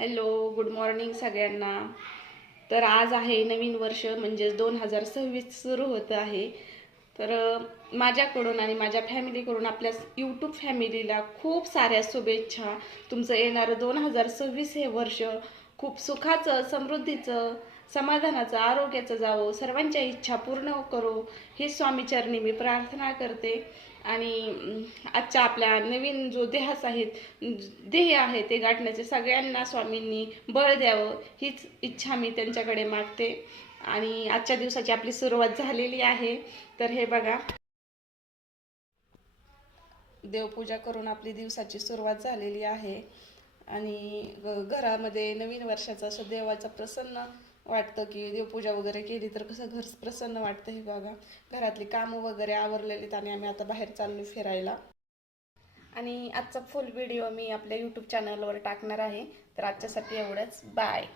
Hello, good morning सगळ्यांना. तर आज आहे नवीन वर्ष म्हणजे 2026 सुरू होतं आहे. तर माझ्याकडून आणि माझ्या फॅमिलीकडून आपल्या यूट्यूब फॅमिलीला खूप साऱ्या शुभेच्छा. तुमचं येणारं 2026 हे वर्ष खूप सुखाचं, समृद्धीचं, समाधानाचं, आरोग्याचं जावो, सर्वांच्या इच्छा पूर्ण करो ही स्वामीचरणी मी प्रार्थना करते. आणि आजच्या आपल्या नवीन जो ध्येय आहे ते गाठण्याचे सगळ्यांना स्वामींनी बळ द्यावं हीच इच्छा मी त्यांच्याकडे मागते. आणि आजच्या दिवसाची आपली सुरुवात झालेली आहे. तर हे बघा, देवपूजा करून आपली दिवसाची सुरुवात झालेली आहे. आणि घरामध्ये नवीन वर्षाचं असं देवाचं प्रसन्न वाटतं की देवपूजा वगैरे केली तर कसं घर प्रसन्न वाटतं. हे बघा, घरातली कामं वगैरे आवरलेलीत आणि आम्ही आता बाहेर चाललो फिरायला. आणि आजचा फुल व्हिडिओ मी आपल्या यूट्यूब चॅनलवर टाकणार आहे. तर आजच्यासाठी एवढंच. बाय.